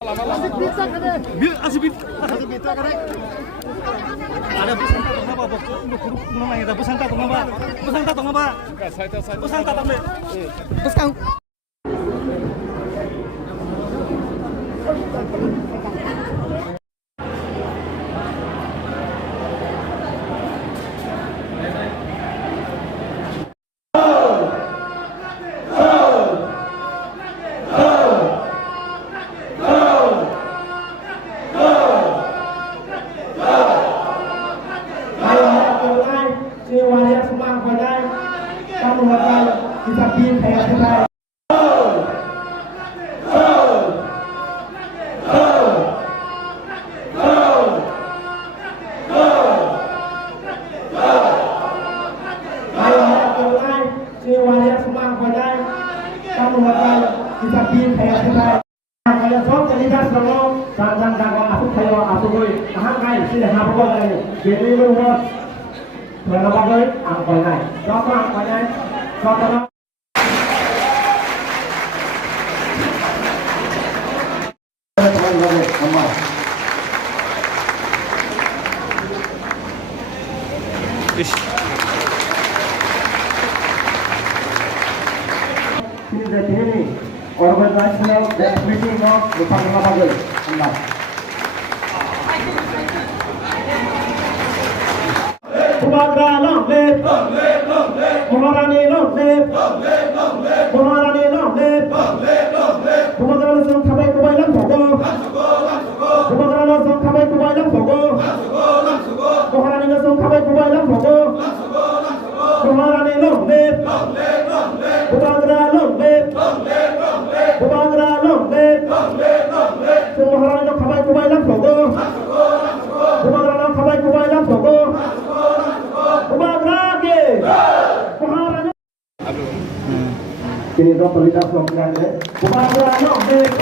Ada pesantren tong apa? Nama itu pesantren tong apa? Pesantren tong apa? Pesantren tong apa? Pesantren. Kita pilih kayak kita. Kita pilih kayak kita. Kayak sok jadi gas dulu. Jangan masuk kayak masuk gue. Tahan kayak sih dah apa kau ini. Jadi lu buat. Kenapa gue? Angkoi naik. Siapa angkoi naik? Siapa? Ini organizational meeting of the Panglima Kumagra long live, Maharani long live, Maharani long live, Kumagra long khabai kubai lang sogo, Kumagra long khabai kubai lang sogo, Maharani long khabai kubai lang sogo, Maharani long live, Kumagra long live, Kumagra long live, Maharani long khabai kubai lang sogo, Kumagra long khabai kubai lang sogo. Kini dok terlihat sombong deh. Kumagra long live,